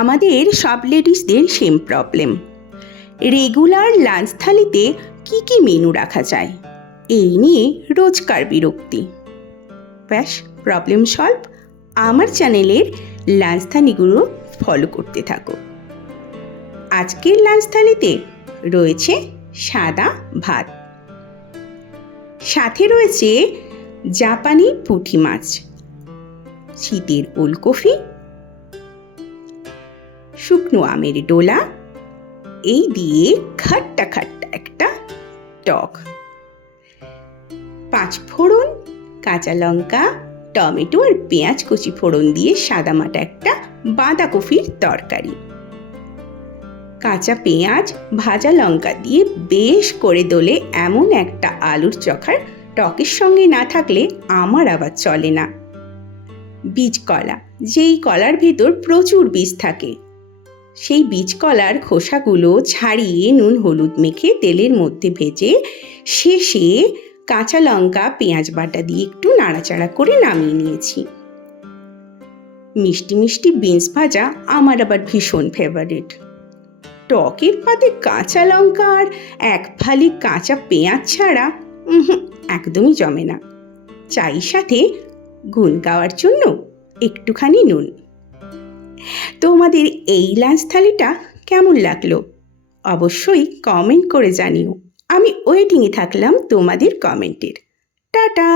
আমাদের সব লেডিসদের same problem. Regular lunch থালিতে কি কি মেনু রাখা যায় এই নিয়ে রোজকার বিরক্তি। ব্যাস, প্রবলেম সলভ। আমার চ্যানেলের লাঞ্চ থালিগুলো ফলো করতে থাকো। আজকের লাঞ্চ থালিতে রয়েছে সাদা ভাত, সাথে রয়েছে জাপানি পুঁটি মাছ, শীতের ওলকপি, শুকনো আমের ডোলা, এই দিয়ে খাট্টা খাট্টা একটা টক, 5 ফোড়ন, কাঁচা লঙ্কা, টমেটো আর পেঁয়াজ কুচি ফোড়ন দিয়ে সাদামাটা একটা বাঁধাকপির তরকারি, কাঁচা পেঁয়াজ ভাজা লঙ্কা দিয়ে বেশ করে দোলে এমন একটা আলুর চখার টকের সঙ্গে না থাকলে আমার আবার চলে না। বীজ কলা, যেই কলার ভেতর প্রচুর বীজ থাকে, সেই বীজ কলার খোসাগুলো ছাড়িয়ে নুন হলুদ মেখে তেলের মধ্যে ভেজে শেষে কাঁচা লঙ্কা পেঁয়াজ বাটা দিয়ে একটু নাড়াচাড়া করে নামিয়ে নিয়েছি। মিষ্টি মিষ্টি বিনস ভাজা আমার আবার ভীষণ ফেভারিট। টকের পাতে কাঁচা লঙ্কা আর 1 ফালি কাঁচা পেঁয়াজ ছাড়া একদমই জমে না। চায়ের সাথে গুণ গাওয়ার জন্য একটুখানি নুন। তোমাদের এই লাঞ্চ থালিটা কেমন লাগলো অবশ্যই কমেন্ট করে জানিও। আমি ওয়েটিংয়ে থাকলাম তোমাদের কমেন্টের। টাটা।